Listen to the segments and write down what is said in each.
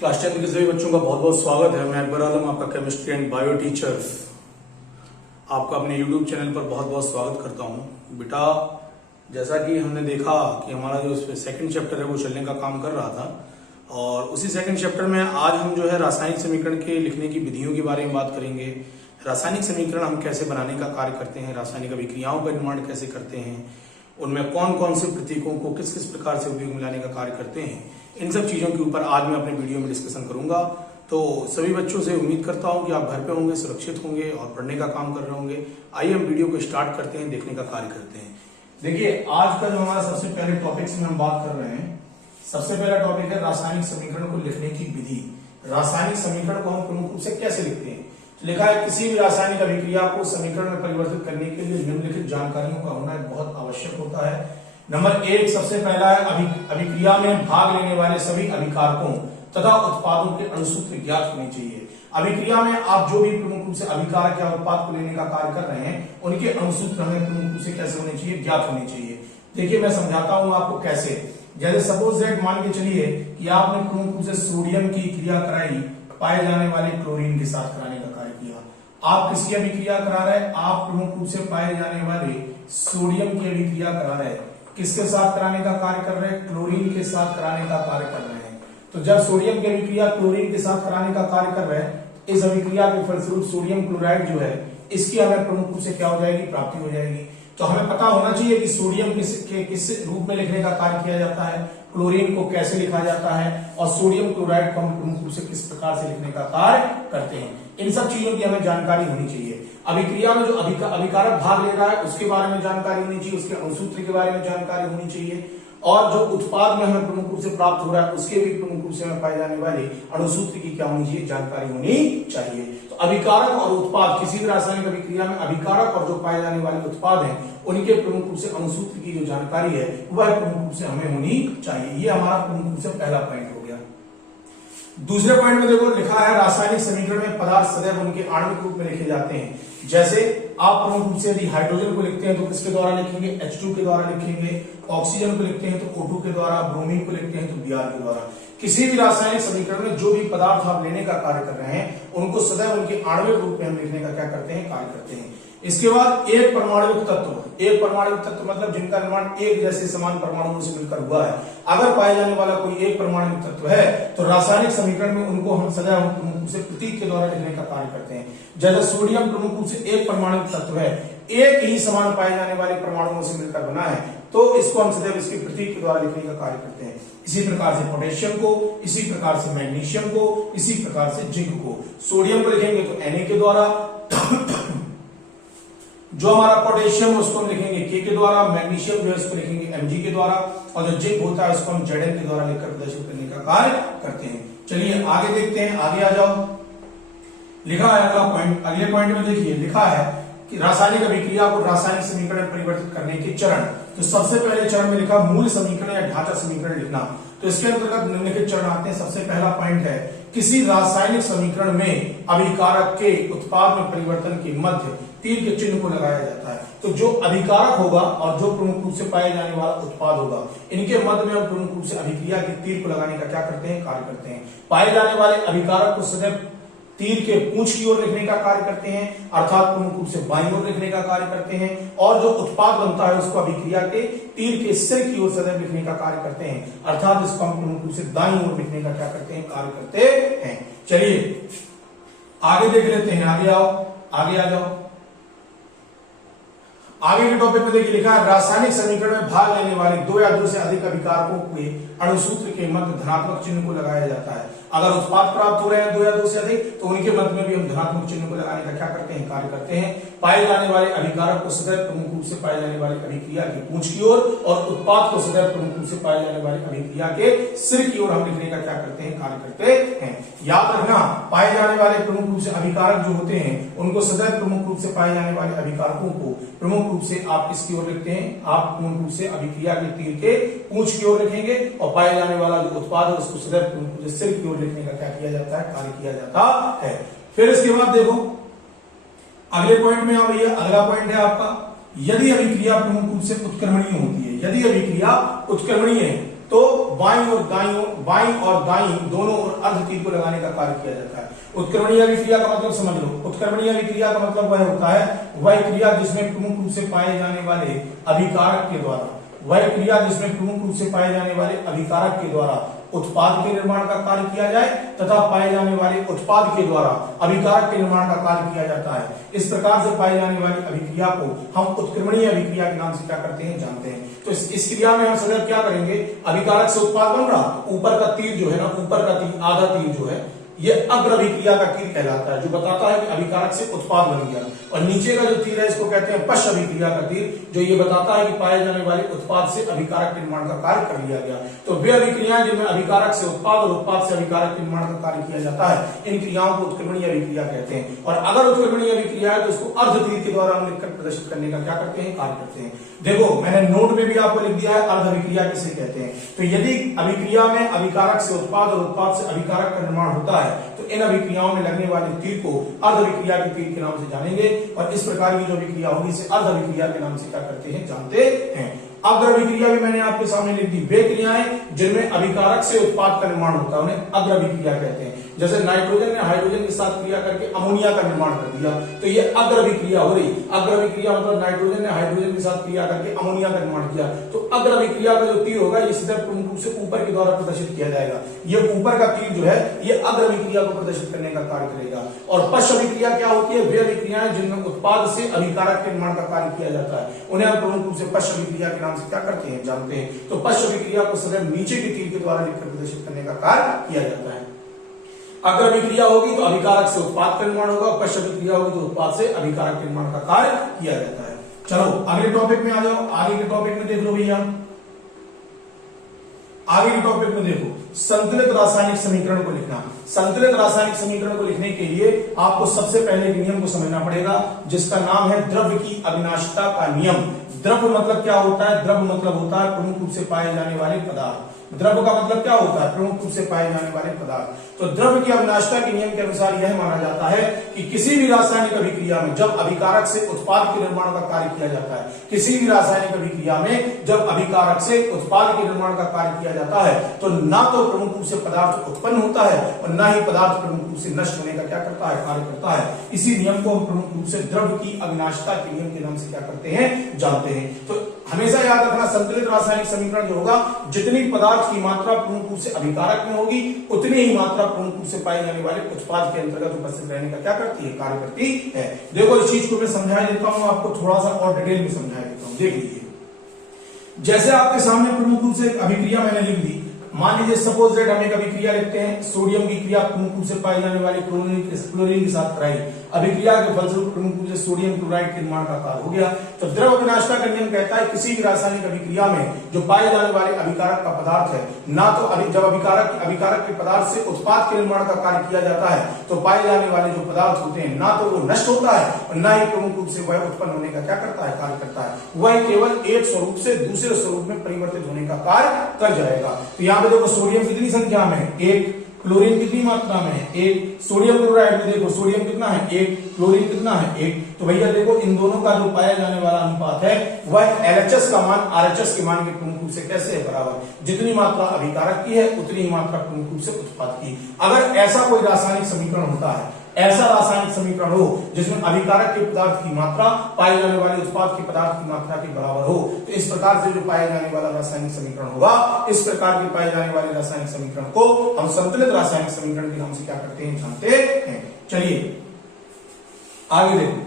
Class 10 के सभी बच्चों का बहुत बहुत स्वागत है। मैं अकबर आलम, आपका केमिस्ट्री एंड बायो टीचर, आपका अपने यूट्यूब चैनल पर बहुत बहुत स्वागत करता हूं। बेटा, जैसा कि हमने देखा कि हमारा जो सेकंड चैप्टर है वो चलने का काम कर रहा था, और उसी सेकंड चैप्टर में आज हम जो है रासायनिक समीकरण के लिखने की विधियों के बारे में बात करेंगे। रासायनिक समीकरण हम कैसे बनाने का कार्य करते हैं, रासायनिक अभिक्रियाओं का निर्माण कैसे करते हैं, उनमें कौन कौन से प्रतीकों को किस किस प्रकार से उपयोग में लाने का कार्य करते हैं, इन सब चीजों के ऊपर आज मैं अपने वीडियो में डिस्कशन करूंगा। तो सभी बच्चों से उम्मीद करता हूं कि आप घर पे होंगे, सुरक्षित होंगे और पढ़ने का काम कर रहे होंगे। आइए हम वीडियो को स्टार्ट करते हैं, देखने का कार्य करते हैं। देखिए, आज का जो हमारा सबसे पहले टॉपिक में हम बात कर रहे हैं, सबसे पहला टॉपिक है रासायनिक समीकरण को लिखने की विधि। रासायनिक समीकरण को हम प्रमुख रूप से कैसे लिखते हैं? तो लिखा है, किसी भी रासायनिक अभिक्रिया को समीकरण में परिवर्तित करने के लिए निम्नलिखित जानकारियों का होना बहुत आवश्यक होता है। नंबर 1, सबसे पहला है अभिक्रिया में भाग लेने वाले सभी अभिकारकों तथा उत्पादों के अणुसूत्र ज्ञात होने चाहिए। अभिक्रिया में आप जो भी प्रमुख रूप से अभिकारक या उत्पाद को लेने का कार्य कर रहे हैं, उनके अणुसूत्र हमें प्रमुख रूप से कैसे होने चाहिए, ज्ञात होने चाहिए। देखिए, मैं समझाता हूं आपको कैसे। जैसे सपोज दैट मान के चलिए कि आपने प्रमुख रूप से सोडियम की क्रिया कराई पाए जाने वाले क्लोरीन के साथ कराने का कार्य किया। आप किसकी अभिक्रिया करा रहे हैं? आप प्रमुख रूप से पाए जाने वाले सोडियम की अभिक्रिया करा रहे हैं। किसके साथ कराने का कार्य कर रहे हैं? क्लोरीन के साथ कराने का कार्य कर रहे हैं। तो जब सोडियम की अभिक्रिया क्लोरीन के साथ कराने का कार्य कर रहे हैं, इस अभिक्रिया के फलस्वरूप सोडियम क्लोराइड जो है, इसकी हमें प्रमुख रूप से क्या हो जाएगी, प्राप्ति हो जाएगी। तो हमें पता होना चाहिए कि सोडियम किस रूप में लिखने का कार्य किया जाता है, क्लोरीन को कैसे लिखा जाता है, और सोडियम क्लोराइड को हम प्रमुख रूप से किस प्रकार से लिखने का कार्य करते हैं। इन सब चीजों की हमें जानकारी होनी चाहिए। अभिक्रिया में जो अभिकारक भाग ले रहा है उसके बारे में जानकारी होनी चाहिए, उसके अणुसूत्र के बारे में जानकारी होनी चाहिए, और जो उत्पाद में हमें प्रमुख रूप से प्राप्त हो रहा है उसके भी प्रमुख रूप से हमें पाए जाने वाले अणुसूत्र की क्या होनी चाहिए, जानकारी होनी चाहिए। तो अभिकारक और उत्पाद, किसी भी रासायनिक अभिक्रिया में अभिकारक और जो पाए जाने वाले उत्पाद हैं, उनके प्रमुख रूप से अणुसूत्र की जो जानकारी है वह प्रमुख रूप से हमें होनी चाहिए। ये हमारा प्रमुख रूप से पहला पॉइंट हो गया। दूसरे पॉइंट में देखो, लिखा है रासायनिक समीकरण में पदार्थ सदैव उनके आणविक रूप में लिखे जाते हैं। जैसे आप प्रमुख रूप से यदि हाइड्रोजन को लिखते हैं तो किसके द्वारा लिखेंगे? H2 के द्वारा लिखेंगे। ऑक्सीजन को लिखते हैं तो O2 के द्वारा, ब्रोमीन को लिखते हैं तो Br के द्वारा। किसी भी रासायनिक समीकरण में जो भी पदार्थ आप लेने का कार्य कर रहे हैं, उनको सदैव उनके आणविक रूप में हम लिखने का क्या करते हैं, कार्य करते हैं। इसके बाद एक परमाणुविक तत्व, एक परमाणुविक तत्व मतलब जिनका निर्माण एक जैसे समान परमाणुओं से मिलकर हुआ है, अगर पाए जाने वाला कोई एक परमाणुविक तत्व है तो रासायनिक समीकरण में उनको हम सदैव प्रमुख रूप से प्रतीक के द्वारा लिखने का कार्य करते हैं। जैसे सोडियम प्रमुख रूप से एक परमाणुविक तत्व है, एक ही समान पाए जाने वाले परमाणुओं से मिलकर बना है, तो इसको हम सदैव इसके प्रतीक के द्वारा लिखने का कार्य करते हैं। इसी प्रकार से पोटेशियम को, इसी प्रकार से मैग्नीशियम को, इसी प्रकार से जिंक को। सोडियम को लिखेंगे तो Na के द्वारा, जो हमारा पोटेशियम उसको हम लिखेंगे K के द्वारा, मैग्नीशियम जो है इसको लिखेंगे Mg के द्वारा, और जो जिंक होता है उसको हम Zn के द्वारा लिखकर प्रदर्शित करने का कार्य करते हैं। चलिए आगे देखते हैं, आगे आ जाओ। लिखा है अगला पॉइंट, अगले पॉइंट में देखिए लिखा है कि रासायनिक अभिक्रिया को रासायनिक समीकरण में परिवर्तित करने के चरण। तो सबसे पहले चरण में लिखा मूल समीकरण या ढांचा समीकरण लिखना। तो इसके अंतर्गत निम्नलिखित चरण आते हैं। सबसे पहला पॉइंट है, किसी रासायनिक समीकरण में अभिकारक के उत्पाद में परिवर्तन के मध्य तीर के चिन्ह को लगाया जाता है। तो जो अभिकारक होगा और जो प्रमुख रूप से पाए जाने वाला उत्पाद होगा, इनके मध्य में हम प्रमुख रूप से अभिक्रिया के तीर को लगाने का क्या करते हैं, कार्य करते हैं। पाए जाने वाले अभिकारक को सदैव तीर के पूंछ की ओर लिखने का कार्य करते हैं, अर्थात प्रमुख रूप से बाईं ओर लिखने का कार्य करते हैं, और जो उत्पाद बनता है उसको अभिक्रिया के तीर के सिर की ओर सदैव लिखने का कार्य करते हैं, अर्थात इसको हम प्रमुख रूप से दाईं ओर लिखने का क्या करते हैं, कार्य करते हैं। चलिए आगे देख लेते हैं, आगे आओ, आगे आ जाओ। आगे के टॉपिक में देखिए लिखा है, रासायनिक समीकरण में भाग लेने वाले दो या दो से अधिक अभिकारकों के अणुसूत्र के मध्य धनात्मक चिन्ह को लगाया जाता है। अगर उत्पाद प्राप्त हो रहे हैं दो या दो से अधिक, तो उनके मध्य में भी हम धनात्मक चिन्ह को लगाने का क्या करते हैं, कार्य करते हैं। पाए जाने वाले अभिकारक को सदैव प्रमुख रूप से पाए जाने वाले अभिक्रिया की पूंछ की ओर, और उत्पाद को सदैव प्रमुख रूप से पाए जाने वाले अभिक्रिया के सिर की ओर हम लिखने का क्या करते हैं, कार्य करते हैं। याद रखना, पाए जाने वाले प्रमुख रूप से अभिकारक जो होते हैं, उनको सदैव प्रमुख रूप से पाए जाने वाले अभिकारकों को प्रमुख रूप से आप किसकी ओर लिखते हैं, आप प्रमुख रूप से अभिक्रिया के तीर के पूंछ की ओर लिखेंगे, और पाए जाने वाला जो उत्पाद है उसको सदैव प्रमुख रूप से सिर की ओर लिखने का क्या किया जाता है, कार्य किया जाता है। फिर इसके बाद देखो अगले पॉइंट में आ भैया, अगला पॉइंट है आपका, यदि अभिक्रिया प्रमुख रूप से उत्क्रमणीय होती है, यदि अभिक्रिया उत्क्रमणीय है तो बाईं और दाईं दोनों ओर अर्ध तीर को लगाने का कार्य किया जाता है। उत्क्रमणीय अभिक्रिया का मतलब समझ लो। उत्क्रमणीय अभिक्रिया का मतलब वह होता है वह क्रिया जिसमें प्रमुख रूप से पाए जाने वाले अभिकारक के द्वारा, वह क्रिया जिसमें प्रमुख रूप से पाए जाने वाले अभिकारक के द्वारा उत्पाद के निर्माण का कार्य किया जाए तथा पाए जाने वाले उत्पाद के द्वारा अभिकारक के निर्माण का कार्य किया जाता है। इस प्रकार से पाए जाने वाली अभिक्रिया को हम उत्क्रमणीय अभिक्रिया के नाम से क्या करते हैं जानते हैं। तो इस क्रिया में हम सदैव क्या करेंगे, अभिकारक से उत्पाद बन रहा, ऊपर का तीर जो है ना, ऊपर का तीर आधा तीर जो है ये अग्र अभिक्रिया का तीर कहलाता है, जो बताता है कि अभिकारक से उत्पाद बन गया। और नीचे का जो तीर है इसको कहते हैं पश्च अभिक्रिया का तीर, जो ये बताता है कि पाए जाने वाले उत्पाद से अभिकारक के निर्माण का कार्य कर लिया गया। तो वे अभिक्रियाएं जिनमें अभिकारक से उत्पाद और उत्पाद से अभिकारक के निर्माण का कार्य किया जाता है, इन क्रियाओं को उत्क्रमणीय अभिक्रिया कहते हैं। और अगर उत्क्रमणीय अभिक्रिया है तो उसको अर्ध तीर के द्वारा हम लिखकर प्रदर्शित करने का क्या करते हैं, कार्य करते हैं। देखो मैंने नोट में भी आपको लिख दिया है अर्ध अभिक्रिया किसे कहते हैं। तो यदि अभिक्रिया में अभिकारक से उत्पाद और उत्पाद से अभिकारक का निर्माण होता है तो इन अभिक्रियाओं में लगने वाले तीर को अर्ध अभिक्रिया के तीर के नाम से जानेंगे। और इस प्रकार की जो अभिक्रिया होगी इसे अर्ध अभिक्रिया के नाम से क्या करते हैं, जानते हैं। अग्र अभिक्रिया भी मैंने आपके सामने लिख दी। वे क्रियाएं जिनमें अभिकारक से उत्पाद का निर्माण होता है उन्हें अग्र अभिक्रिया कहते हैं। जैसे नाइट्रोजन ने हाइड्रोजन के साथ क्रिया करके अमोनिया का निर्माण कर दिया तो ये अग्र अभिक्रिया हो रही। अग्र अभिक्रिया मतलब नाइट्रोजन ने हाइड्रोजन के साथ क्रिया करके अमोनिया का निर्माण किया। तो अग्र अभिक्रिया का जो तीर होगा ये सीधा प्रमुख रूप से ऊपर के द्वारा प्रदर्शित किया जाएगा। ये ऊपर का तीर जो है ये अग्र अभिक्रिया को प्रदर्शित करने का कार्य करेगा। और पश्च अभिक्रिया क्या होती है, वे अभिक्रियाएं जिनमें उत्पाद से अभिकारक के निर्माण का कार्य किया जाता है उन्हें हम प्रमुख रूप से पश्च अभिक्रिया के नाम से क्या करते हैं, जानते हैं। तो पश्च अभिक्रिया को सदैव नीचे के तीर के द्वारा लिखकर प्रदर्शित करने का कार्य किया जाता है। अग्र अभिक्रिया होगी तो अभिकारक से उत्पाद का निर्माण होगा, पश्च अभिक्रिया होगी तो उत्पाद से अभिकारक के निर्माण का कार्य किया जाता है। चलो अगले टॉपिक में आ जाओ। आगे के टॉपिक में देख लो भैया, आगे के टॉपिक में देखो संतुलित रासायनिक समीकरण को लिखना। संतुलित रासायनिक समीकरण को लिखने के लिए आपको सबसे पहले एक नियम को समझना पड़ेगा जिसका नाम है द्रव्य की अविनाशिता का नियम। द्रव्य मतलब क्या होता है, द्रव्य मतलब होता है प्रमुख रूप से पाए जाने वाले पदार्थ। द्रव्य का मतलब क्या होता है, प्रमुख रूप से पाए जाने वाले पदार्थ। तो द्रव्य की अविनाशिता के नियम के अनुसार यह माना जाता है कि किसी भी रासायनिक अभिक्रिया में जब अभिकारक से उत्पाद के निर्माण का कार्य किया जाता है, किसी भी रासायनिक अभिक्रिया में जब अभिकारक से उत्पाद के निर्माण का कार्य किया जाता है तो ना तो प्रमुख रूप से पदार्थ उत्पन्न होता है और ना ही पदार्थ प्रमुख रूप से नष्ट होने का क्या करता है, कार्य करता है। इसी नियम को हम प्रमुख रूप से द्रव्य की अविनाशिता के नियम के नाम से क्या करते हैं, जानते हैं। तो हमेशा याद रखना संतुलित रासायनिक समीकरण जो होगा जितनी पदार्थ की मात्रा प्रमुख रूप से अभिकारक में होगी उतनी ही मात्रा प्रमुख रूप से पाए जाने वाले उत्पाद के अंतर्गत उपस्थित रहने का क्या करती है, कार्य करती है। देखो इस चीज को मैं समझा देता हूं, आपको थोड़ा सा और डिटेल में समझा देता हूं। देख लीजिए, जैसे आपके सामने प्रमुख रूप से एक अभिक्रिया मैंने लिख दी। मान लीजिए सपोज दैट हम एक अभिक्रिया लिखते हैं, सोडियम की क्रिया प्रमुख रूप से पाए जाने वाले क्लोरीन के साथ कराई। अभिक्रिया के फलस्वरूप प्रमुख रूप से सोडियम क्लोराइड के निर्माण का कार्य हो गया। तो द्रव्य अविनाशिता का नियम कहता है किसी भी रासायनिक अभिक्रिया में जो पाए जाने वाले अभिकारक का पदार्थ है, ना तो जब अभिकारक के पदार्थ से उत्पाद के निर्माण का कार्य किया जाता है तो पाए जाने वाले जो पदार्थ होते हैं ना तो वो नष्ट होता है और ना ही प्रमुख रूप से वह उत्पन्न होने का क्या करता है, कार्य करता है। वह केवल एक स्वरूप से दूसरे स्वरूप में परिवर्तित होने का कार्य कर जाएगा। तो यहाँ पे देखो सोडियम कितनी संख्या में है, एक। क्लोरीन कितनी मात्रा में है, एक। सोडियम क्लोराइड में देखो सोडियम कितना है, एक। क्लोरीन कितना है, एक। तो भैया देखो इन दोनों का जो पाया जाने वाला अनुपात है वह LHS का मान RHS के मान के प्रमुख रूप से कैसे है, बराबर। जितनी मात्रा अभिकारक की है उतनी ही मात्रा प्रमुख रूप से उत्पाद की। अगर ऐसा कोई रासायनिक समीकरण होता है, ऐसा रासायनिक समीकरण हो जिसमें अभिकारक के पदार्थ की मात्रा पाए जाने वाले उत्पाद के पदार्थ की मात्रा के बराबर हो, तो इस प्रकार से जो पाए जाने वाला रासायनिक समीकरण होगा, इस प्रकार के पाए जाने वाले रासायनिक समीकरण को हम संतुलित रासायनिक समीकरण के नाम से क्या करते हैं, जानते हैं। चलिए आगे देखो,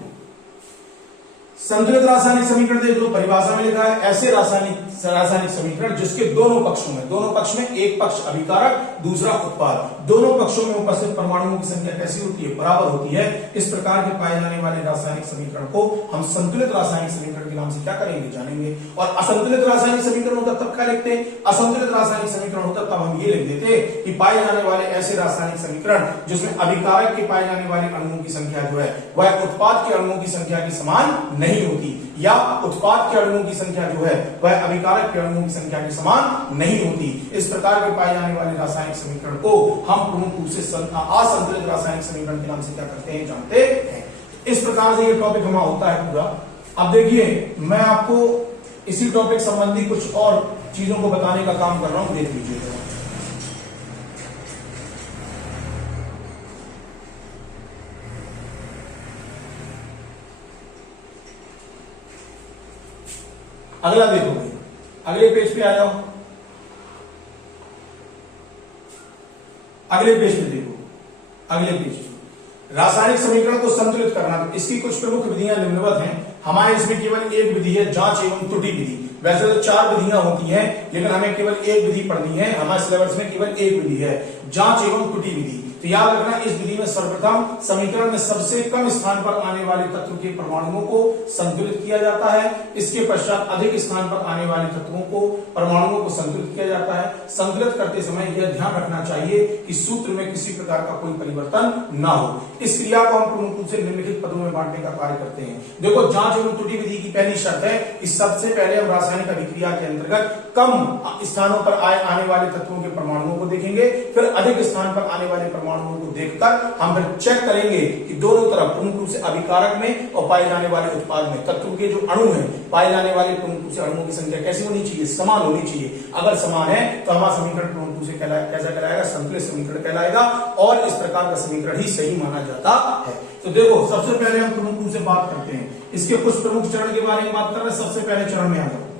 संतुलित रासायनिक समीकरण देख लो। परिभाषा में लिखा है ऐसे रासायनिक समीकरण जिसके दोनों पक्ष में एक पक्ष अभिकारक दूसरा उत्पाद, दोनों पक्षों में उपस्थित परमाणुओं की संख्या कैसी होती है, बराबर होती है। इस प्रकार के पाए जाने वाले रासायनिक समीकरण को हम संतुलित रासायनिक समीकरण के नाम से क्या करेंगे, जानेंगे। और असंतुलित रासायनिक समीकरण होता तब क्या लिखते हैं, असंतुलित रासायनिक समीकरण होता तब हम ये लिख देते कि पाए जाने वाले ऐसे रासायनिक समीकरण जिसमें अभिकारक के पाए जाने वाले अणुओं की संख्या जो है वह उत्पाद के अणुओं की संख्या के समान नहीं होती, या उत्पाद के अणुओं की संख्या जो है वह अभिकारक के अणुओं की संख्या के समान नहीं होती। इस प्रकार के पाए जाने वाले रासायनिक समीकरण को हम प्रमुख रूप से असंतुलित रासायनिक समीकरण के नाम से क्या करते हैं, जानते हैं। इस प्रकार से ये टॉपिक हमारा होता है पूरा। अब देखिए मैं आपको इसी टॉपिक संबंधी कुछ और चीजों को बताने का काम कर रहा हूं, देख लीजिएगा। अगला देखो भाई, अगले पेज पे आ जाओ, अगले पेज पे देखो, अगले पेज पे रासायनिक समीकरण को संतुलित करना। तो इसकी कुछ प्रमुख विधियां निम्नवत हैं। हमारे इसमें केवल एक विधि है, जांच एवं त्रुटि विधि। वैसे तो 4 विधियां होती हैं, लेकिन हमें केवल एक विधि पढ़नी है। हमारे सिलेबस में केवल एक विधि है, जांच एवं त्रुटि विधि। तो याद रखना, इस विधि में सर्वप्रथम समीकरण में सबसे कम स्थान पर आने वाले तत्व के परमाणुओं को संतुलित किया जाता है। इसके पश्चात अधिक स्थान पर आने वाले तत्वों को परमाणुओं को संतुलित किया जाता है। संतुलित करते समय यह ध्यान रखना चाहिए कि सूत्र में किसी प्रकार का कोई परिवर्तन ना हो। इस क्रिया को हम प्रमुख रूप से निम्नलिखित पदों में बांटने का कार्य करते हैं। देखो, जांच एवं त्रुटि विधि की पहली शर्त है कि सबसे पहले हम रासायनिक अभिक्रिया के अंतर्गत कम स्थानों पर आने वाले तत्वों के परमाणुओं को देखेंगे, फिर अधिक स्थान पर आने वाले परमाणुओं को देखकर हम फिर चेक करेंगे कि दोनों तरफ प्रमुख रूप से अभिकारक में और पाए जाने वाले उत्पाद में तत्व के जो अणु हैं, पाए जाने वाले प्रमुख रूप से अणुओं की संख्या कैसी होनी चाहिए, समान होनी चाहिए। अगर समान है तो हमारा समीकरण प्रमुख रूप से कैसा कहलाएगा, संतुलित समीकरण कहलाएगा, और इस प्रकार का समीकरण ही सही माना जाता है। तो देखो, सबसे पहले हम प्रमुख रूप से बात करते हैं, इसके कुछ प्रमुख चरण के बारे में बात कर रहे हैं। सबसे पहले चरण में आ जाओ।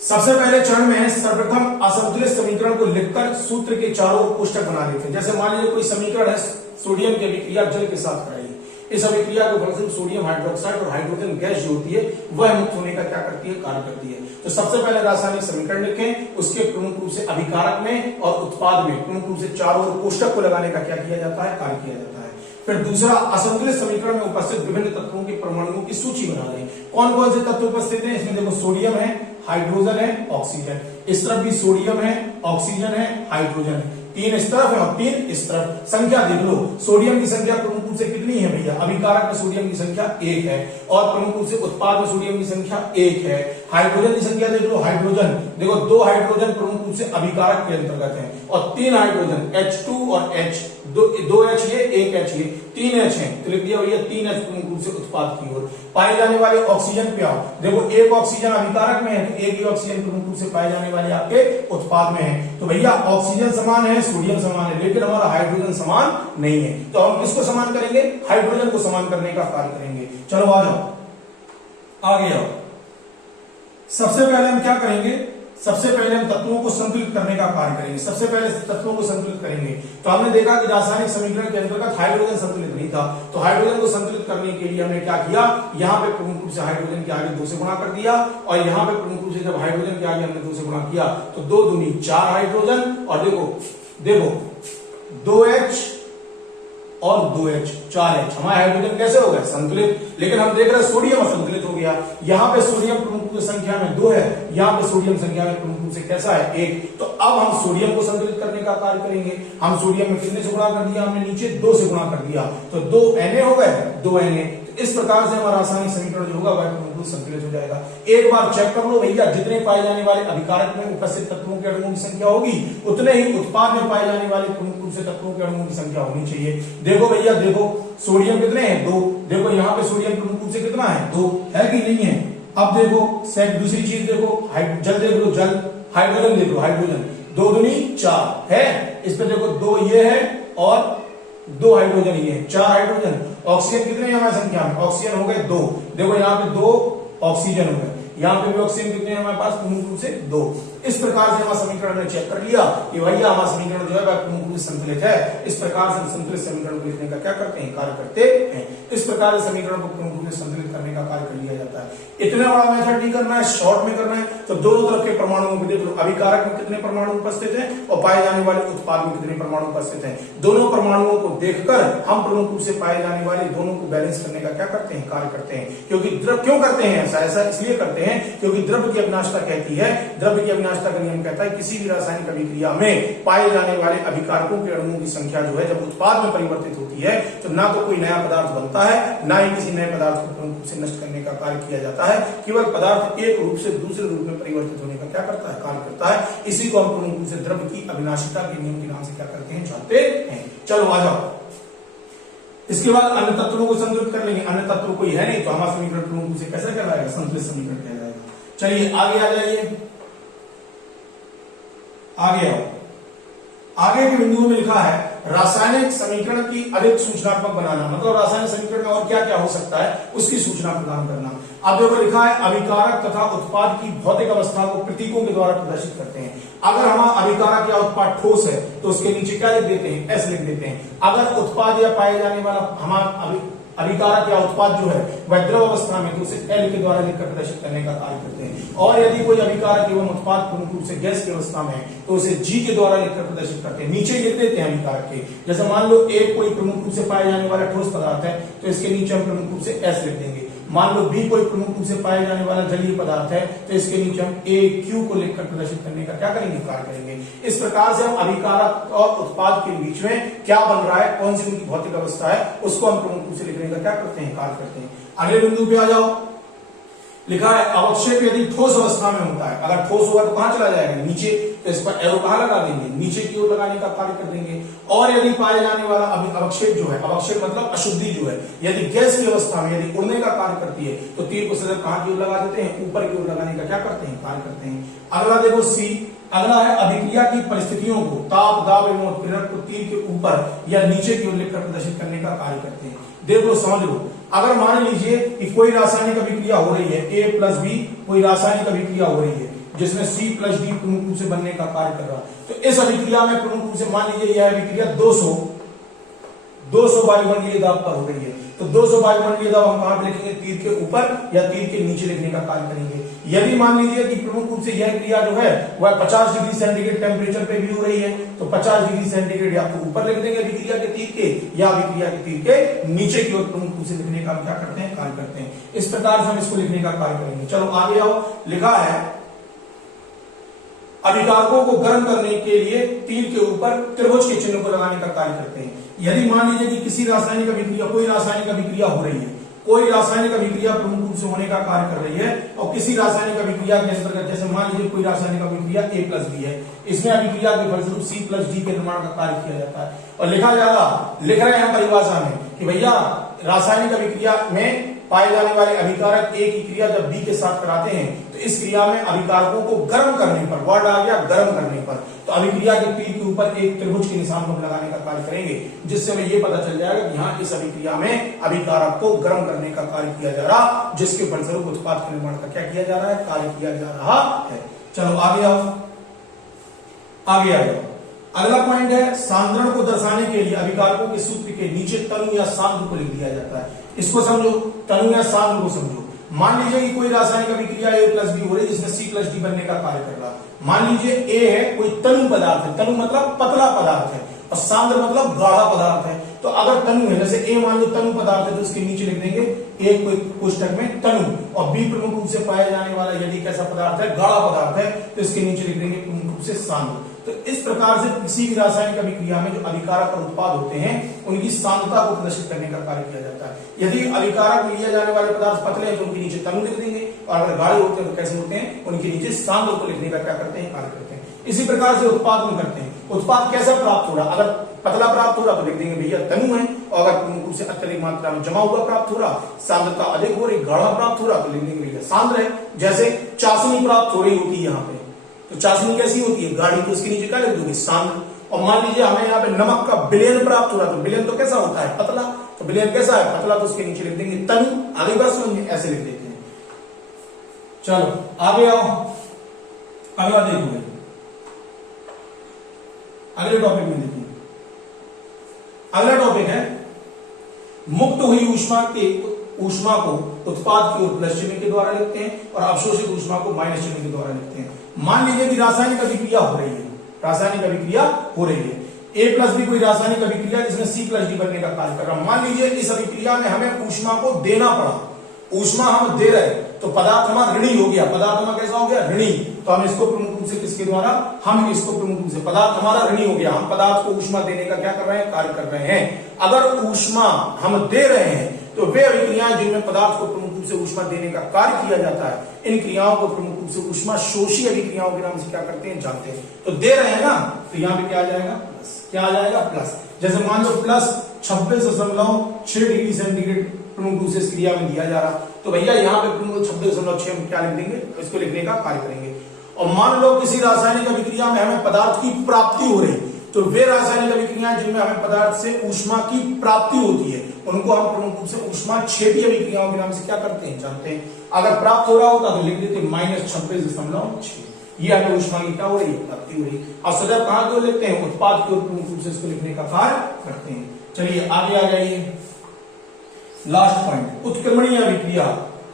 सबसे पहले चरण में सर्वप्रथम असंतुलित समीकरण को लिखकर सूत्र के चारों ओर कोष्ठक बना देते हैं। जैसे मान लीजिए कोई समीकरण है, सोडियम की अभिक्रिया जल के साथ कराई। इस अभिक्रिया के फलस्वरूप सोडियम हाइड्रोक्साइड और हाइड्रोजन गैस जो होती है वह मुक्त होने का क्या करती है, कार्य करती है। तो सबसे पहले रासायनिक समीकरण लिखें, उसके प्रमुख रूप से अभिकारक में और उत्पाद में प्रमुख रूप से चारों ओर कोष्ठक को लगाने का क्या किया जाता है, कार्य किया जाता है। फिर दूसरा, असंतुलित समीकरण में उपस्थित विभिन्न तत्वों के परमाणुओं की सूची बना दें। कौन कौन से तत्व उपस्थित हैं, इसमें देखो सोडियम है, हाइड्रोजन है, ऑक्सीजन। इस तरफ भी सोडियम है, ऑक्सीजन है, हाइड्रोजन है। 3 इस तरफ है और 3 इस तरफ। संख्या देख लो, सोडियम की संख्या प्रमुख रूप से कितनी है भैया, अभिकारक में सोडियम की संख्या 1 है, और प्रमुख रूप से उत्पाद में सोडियम की संख्या 1 है। हाइड्रोजन की संख्या देख लो, हाइड्रोजन देखो 2 हाइड्रोजन प्रमुख रूप से अभिकारक के अंतर्गत है, और 3 हाइड्रोजन H2 और H, 2 H ये 1 H ये 3 H है। तो लिख दिया भैया 3 H प्रमुख रूप से उत्पाद की ओर। पाए जाने वाले ऑक्सीजन पे आओ, देखो 1 ऑक्सीजन अभिकारक में है, तो 1 ही ऑक्सीजन प्रमुख रूप से पाए जाने वाले आपके उत्पाद में है। तो भैया ऑक्सीजन समान है, सोडियम समान है, लेकिन हमारा हाइड्रोजन समान नहीं है। तो हम किसको समान करेंगे, हाइड्रोजन को समान करने का कार्य करेंगे। चलो आ जाओ, आगे आओ। सबसे पहले हम क्या करेंगे, सबसे पहले हम तत्वों को संतुलित करने का कार्य करेंगे। सबसे पहले तत्वों को संतुलित करेंगे। तो हमने देखा कि रासायनिक समीकरण के अंतर्गत हाइड्रोजन संतुलित नहीं था, तो हाइड्रोजन को संतुलित करने के लिए हमने क्या किया, यहाँ पे प्रमुख रूप से हाइड्रोजन के आगे 2 से गुणा कर दिया, और यहाँ पे प्रमुख रूप से जब हाइड्रोजन के आगे हमने 2 से गुणा किया तो 2 दूनी 4 हाइड्रोजन, और देखो 2H और 2H 4H। हमारा हाइड्रोजन कैसे हो गया, संतुलित। लेकिन हम देख रहे हैं सोडियम असंतुलित हो गया। यहाँ पे सोडियम प्रमुख रूप से संख्या में 2 है, यहाँ पे सोडियम संख्या में प्रमुख रूप से कैसा है, 1। तो अब हम सोडियम को संतुलित करने का कार्य करेंगे। हम सोडियम में कितने से गुणा कर दिया, हमने नीचे 2 से गुणा कर दिया, तो 2 Na हो गए, 2 Na। इस प्रकार से हमारा रासायनिक समीकरण जो होगा वह प्रमुख रूप से संतुलित हो जाएगा। एक बार चेक कर लो भैया, जितने पाए जाने वाले अभिकारक में उपस्थित तत्वों के अणुओं की संख्या होगी, उतने ही उत्पाद में पाए जाने वाले प्रमुख रूप से तत्वों के अणुओं की संख्या होनी चाहिए। देखो भैया, देखो सोडियम कितने हैं, 2। देखो यहाँ पे सोडियम प्रमुख रूप से कितना है, 2 है कि नहीं है। अब देखो दूसरी चीज देखो, जल देख लो, जल, हाइड्रोजन देख लो, हाइड्रोजन 2 दूनी 4 है। इस पे देखो 2 ये है और 2 हाइड्रोजन ये है, 4 हाइड्रोजन। ऑक्सीजन कितने हैं हमारी संख्या में, ऑक्सीजन हो गए 2। देखो यहाँ पे 2 ऑक्सीजन हो गए, यहाँ पे भी ऑक्सीजन कितने हैं हमारे पास, प्रमुख रूप से 2। इस प्रकार से हमारा समीकरण ने चेक कर लिया कि भैया हमारा समीकरण जो है वह प्रमुख रूप से संतुलित है। इस प्रकार से संतुलित समीकरण को लिखने का क्या करते हैं, कार्य करते हैं। इस प्रकार से समीकरण को प्रमुख रूप से संतुलित करने का कार्य कर लिया जाता है। इतना बड़ा मेथड नहीं करना है, शॉर्ट में करना है। तो दोनों तरफ के परमाणुओं को देख लो, अभिकारक में कितने परमाणु उपस्थित हैं और पाए जाने वाले उत्पाद में कितने परमाणु उपस्थित हैं। दोनों परमाणुओं को देखकर हम प्रमुख रूप से पाए जाने वाले दोनों को बैलेंस करने का क्या करते हैं, कार्य करते हैं। क्योंकि द्रव क्यों करते हैं ऐसा इसलिए करते हैं क्योंकि द्रव्य की अविनाशिता कहती है, द्रव्य की अविनाशिता का नियम कहता है किसी भी रासायनिक अभिक्रिया में पाए जाने वाले अभिकारकों के अणुओं की संख्या जो है जब उत्पाद में परिवर्तित होती है तो ना तो कोई नया पदार्थ बनता है, ना ही किसी नए पदार्थ को प्रमुख रूप से नष्ट करने का कार्य किया जाता है। केवल पदार्थ एक रूप से दूसरे रूप में परिवर्तित होने का क्या करता है, कार्य करता है। इसी को हम प्रमुख रूप से द्रव्य की अविनाशिता के नियम के नाम से क्या करते हैं, जानते हैं। चलो आ जाओ। इसके बाद अन्य तत्वों को संतुलित कर लेंगे। अन्य तत्व कोई है नहीं तो हमारा समीकरण प्रमुख रूप से कैसे कहलाएगा, संतुलित समीकरण कहलाएगा। चलिए आगे आ जाइए, आगे आओ। आगे के बिंदुओं में लिखा है रासायनिक समीकरण की अधिक सूचनात्मक बनाना, मतलब रासायनिक समीकरण में और क्या क्या हो सकता है उसकी सूचना प्रदान करना। अब देखो लिखा है अभिकारक तथा उत्पाद की भौतिक अवस्था को प्रतीकों के द्वारा प्रदर्शित करते हैं। अगर हम अभिकारक या उत्पाद ठोस है तो उसके नीचे क्या लिख देते हैं, एस लिख देते हैं। अगर उत्पाद या पाए जाने वाला हमारा अभिकारक या उत्पाद जो है वह द्रव अवस्था में तो उसे एल के द्वारा लिखकर प्रदर्शित करने का कार्य करते हैं। और यदि कोई अभिकारक एवं उत्पाद प्रमुख रूप से गैस की अवस्था में है तो उसे जी के द्वारा लिखकर प्रदर्शित करते हैं। नीचे लिख देते हैं अभिकारक के, जैसे मान लो एक कोई प्रमुख रूप से पाए जाने वाला ठोस पदार्थ है तो इसके नीचे हम प्रमुख रूप से एस लिख देंगे। मान लो बी कोई प्रमुख रूप से पाए जाने वाला जलीय पदार्थ है तो इसके नीचे हम ए क्यू को लिखकर प्रदर्शित करने का क्या करेंगे, कार्य करेंगे। इस प्रकार से हम अभिकारक और उत्पाद के बीच में क्या बन रहा है, कौन सी उनकी भौतिक अवस्था है, उसको हम प्रमुख रूप से लिखने का क्या करते हैं, कार्य करते हैं। अगले बिंदु पे आ जाओ, लिखा है अवक्षेप यदि ठोस अवस्था में होता है, अगर ठोस होगा तो कहां चला जाएगा, नीचे, तो इस पर एरो कहां लगा देंगे, नीचे की ओर लगाने का कार्य कर देंगे। और यदि पाए जाने वाला अवक्षेप जो है, अवक्षेप मतलब अशुद्धि जो है, यदि गैस की अवस्था में यदि उड़ने का कार्य करती है तो तीर को सदैव कहां की ओर लगा देते हैं, ऊपर की ओर लगाने का क्या करते हैं, कार्य करते हैं। अगला देखो सी, अगला है अभिक्रिया की परिस्थितियों को ताप दाब एवं उत्प्रेरक को तीर के ऊपर या नीचे की ओर लिखकर प्रदर्शित करने का कार्य करते हैं। देखो समझ लो, अगर मान लीजिए कि कोई रासायनिक अभिक्रिया हो रही है, ए प्लस बी कोई रासायनिक अभिक्रिया हो रही है जिसमें सी प्लस डी प्रमुख रूप से बनने का कार्य कर रहा है, तो इस अभिक्रिया में प्रमुख रूप से मान लीजिए यह अभिक्रिया 200 वायुमंडलीय दाब पर हो रही है, तो 200 वायुमंडलीय दाब हम कहां पे लिखेंगे, तीर के ऊपर या तीर के नीचे लिखने का कार्य करेंगे। यदि मान लीजिए कि प्रमुख रूप से यह क्रिया जो है वह 50 डिग्री सेंटीग्रेड टेम्परेचर पे भी हो रही है तो 50 डिग्री सेंटीग्रेड या तो ऊपर लिख देंगे अभिक्रिया के तीर के या अभिक्रिया के तीर के नीचे की ओर प्रमुख रूप से लिखने का हम क्या करते हैं, कार्य करते हैं। इस प्रकार से हम इसको लिखने का कार्य करेंगे। चलो आगे आओ, लिखा है अभिकारकों को गर्म करने के लिए तीर के ऊपर त्रिभुज के चिन्ह को लगाने का कार्य करते हैं। यदि मान लीजिए कि किसी रासायनिक अभिक्रिया, कोई रासायनिक अभिक्रिया हो रही है, कोई रासायनिक अभिक्रिया प्रमुख रूप से होने का कार्य कर रही है और किसी रासायनिक अभिक्रिया के अंतर्गत, जैसे मान लीजिए कोई रासायनिक अभिक्रिया ए प्लस बी है, इसमें अभिक्रिया के फलस्वरूप सी प्लस डी के निर्माण का कार्य किया जाता है। और लिख रहे हैं परिभाषा में कि भैया रासायनिक अभिक्रिया में पाए जाने वाले अभिकारक ए की क्रिया जब बी के साथ कराते हैं तो इस क्रिया में अभिकारकों को गर्म करने पर, वर्ड आ गया गर्म करने पर, तो अभिक्रिया के तीर के ऊपर एक त्रिभुज के निशान को लगाने का कार्य करेंगे, जिससे हमें यह पता चल जाएगा कि यहाँ इस अभिक्रिया में अभिकारक को गर्म करने का कार्य किया जा रहा, जिसके फलस्वरूप उत्पाद के निर्माण का क्या किया जा रहा है, कार्य किया जा रहा है। चलो आगे आओ, आगे आ जाओ। अगला पॉइंट है सांद्रण को दर्शाने के लिए अभिकारकों के सूत्र के नीचे तनु या सांद्र को लिख दिया जाता है। इसको समझो, तनु या सांद्र को समझो। मान लीजिए कि कोई रासायनिक अभिक्रिया ए प्लस बी हो रही है जिसमें सी प्लस डी बनने का कार्य कर रहा है। मान लीजिए ए है कोई तनु पदार्थ है, तनु मतलब पतला पदार्थ है और सांद्र मतलब गाढ़ा पदार्थ है। तो अगर तनु है, जैसे ए मान लो तनु पदार्थ है तो उसके नीचे लिख देंगे ए कोई कोष्टक में तनु, और बी प्रमुख रूप से पाया जाने वाला यदि कैसा पदार्थ है, गाढ़ा पदार्थ है, तो इसके नीचे लिख देंगे प्रमुख रूप से सांद्र। तो इस प्रकार से किसी भी रासायनिक अभिक्रिया में जो अभिकारक और उत्पाद होते हैं उनकी सांद्रता को प्रदर्शित करने का कार्य किया जाता है। यदि अभिकारक में लिए जाने वाले पदार्थ पतले हैं तो उनके नीचे तनु लिख देंगे, और अगर गाढ़े होते हैं तो कैसे होते हैं, उनके नीचे सांद्र को लिखने का क्या करते हैं, कार्य करते हैं। इसी प्रकार से उत्पाद में करते हैं। उत्पाद कैसा प्राप्त हो रहा, अगर पतला प्राप्त हो रहा तो लिख देंगे भैया तनु है, और अगर प्रमुख रूप से अत्यधिक मात्रा में जमा हुआ प्राप्त हो रहा, सांद्रता अधिक हो रही, गाढ़ा प्राप्त हो रहा तो लिख देंगे भैया सांद्र है। जैसे चाशनी प्राप्त हो रही होती है यहाँ पे, तो चाशनी कैसी होती है, गाढ़ी, तो उसके नीचे क्या लिख दोगे, सांद्र। और मान लीजिए हमें यहाँ पे नमक का विलयन प्राप्त हो रहा, तो विलयन तो कैसा होता है, पतला, तो विलयन कैसा है, पतला, तो उसके नीचे लिख देंगे तनु। आगे बात समझिए, ऐसे लिख देते हैं। चलो आगे आओ, अगला देखोगे, अगले टॉपिक में देखिए। अगला टॉपिक है मुक्त हुई ऊष्मा को उत्पाद की ओर प्लस चिन्ह के द्वारा लिखते हैं और अवशोषित ऊष्मा को माइनस चिन्ह के द्वारा लिखते हैं। मान लीजिए कि रासायनिक अभिक्रिया हो रही है, रासायनिक अभिक्रिया हो रही है, ए प्लस बी कोई रासायनिक अभिक्रिया जिसमें सी प्लस डी बनने का कार्य कर रहा है। मान लीजिए इस अभिक्रिया में हमें ऊष्मा को देना पड़ा, ऊष्मा हम दे रहे तो पदार्थ हमारा ऋणी हो गया, पदार्थ हमारा कैसा हो गया, ऋणी। तो हम इसको प्रमुख रूप से किसके द्वारा, हम इसको प्रमुख रूप से, पदार्थ हमारा ऋणी हो गया, हम पदार्थ को ऊष्मा देने का क्या कर रहे हैं, कार्य कर रहे हैं। अगर ऊष्मा हम दे रहे हैं तो वे अभिक्रियाएं जिनमें पदार्थ को प्रमुख रूप से ऊष्मा देने का कार्य किया जाता है, इन क्रियाओं को प्रमुख रूप से ऊष्मा शोषी अभिक्रियाओं के नाम से क्या करते हैं, जानते हैं। तो दे रहे हैं ना, तो यहाँ पे क्या आ जाएगा, प्लस। क्या आ जाएगा, प्लस। जैसे मान लो प्लस 26.6 डिग्री सेंटीग्रेड प्रमुख रूप से इस क्रिया में दिया जा रहा, तो भैया यहाँ पे 26.6 हम क्या लिख देंगे, इसको लिखने का कार्य करेंगे। और मान लो किसी रासायनिक अभिक्रिया में हमें पदार्थ की प्राप्ति हो रही, तो वे रासायनिक अभिक्रियाएं जिनमें हमें पदार्थ से ऊष्मा की प्राप्ति होती है उनको हम प्रमुख रूप से ऊष्माक्षेपी अभिक्रियाओं के नाम से क्या करते हैं, जानते हैं। अगर प्राप्त हो रहा होता तो लिख देते -26.6, ये हमें ऊष्मा की क्या हो रही है, प्राप्ति हो रही है। अब सदैव कहां को लिखते हैं, उत्पाद की ओर प्रमुख रूप से इसको लिखने का कार्य करते हैं। चलिए आगे आ जाइए, लास्ट पॉइंट, उत्क्रमणीय अभिक्रिया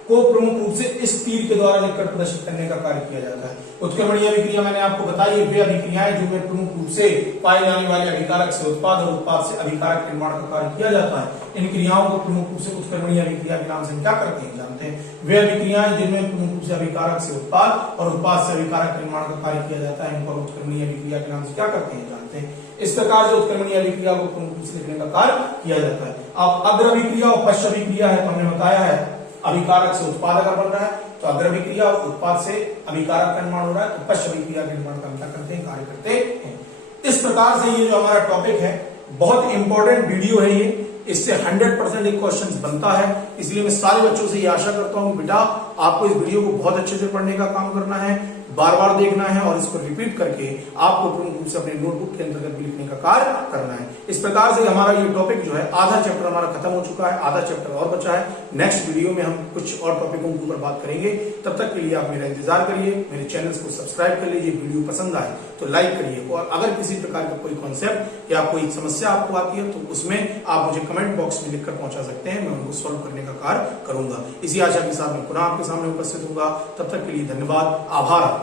को प्रमुख रूप से इस तीर के द्वारा लिखकर प्रदर्शित करने का कार्य किया जाता है। उत्क्रमणीय अभिक्रिया मैंने आपको बताई वे अभिक्रियाएं जो में प्रमुख रूप से पाए जाने वाले अभिकारक से उत्पाद और उत्पाद से अभिकारक निर्माण का कार्य किया जाता है। इन क्रियाओं को प्रमुख रूप से उत्क्रमणीय अभिक्रिया के नाम से क्या करते हैं, जानते हैं। वे अभिक्रियाएं जिनमें प्रमुख रूप से अभिकारक से उत्पाद और उत्पाद से अभिकारक निर्माण का कार्य किया जाता है, इन पर उत्क्रमणीय अभिक्रिया के नाम से क्या करते हैं, जानते हैं। इस प्रकार से उत्क्रमणीय अभिक्रिया को प्रमुख रूप से लिखने का कार्य किया जाता है। अब अग्र अभिक्रिया और पश्च अभिक्रिया है, तो हमने बताया है अभिकारक से उत्पाद अगर बन रहा है तो अग्र अभिक्रिया और उत्पाद से अभिकारक का निर्माण हो रहा है, तो पश्च अभिक्रिया के निर्माण का क्या करते हैं, कार्य करते हैं। इस प्रकार से ये जो हमारा टॉपिक है बहुत इंपॉर्टेंट वीडियो है ये, इससे 100% एक क्वेश्चन बनता है। इसलिए मैं सारे बच्चों से ये आशा करता हूं बेटा आपको इस वीडियो को बहुत अच्छे से पढ़ने का काम करना है, बार बार देखना है और इसको रिपीट करके आपको प्रमुख रूप से अपने नोटबुक के अंतर्गत भी लिखने का कार्य करना है। इस प्रकार से हमारा ये टॉपिक जो है आधा चैप्टर हमारा खत्म हो चुका है, आधा चैप्टर और बचा है। नेक्स्ट वीडियो में हम कुछ और टॉपिकों के ऊपर बात करेंगे। तब तक के लिए आप मेरा इंतजार करिए, मेरे चैनल को सब्सक्राइब कर लीजिए, वीडियो पसंद आए तो लाइक करिए, और अगर किसी प्रकार का कोई कॉन्सेप्ट या कोई समस्या आपको आती है तो उसमें आप मुझे कमेंट बॉक्स में लिखकर पहुंचा सकते हैं, मैं उनको सॉल्व करने का कार्य करूंगा। इसी आशा के साथ मैं पुनः आपके सामने उपस्थित होऊंगा। तब तक के लिए धन्यवाद, आभार।